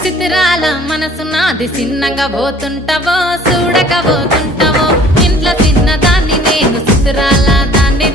సిద్ధిరాల మనసు నాది చిన్నగా పోతుంటావో చూడక పోతుంటావో ఇంట్లో చిన్నదాన్ని నేను సిద్ధిరాల దాన్ని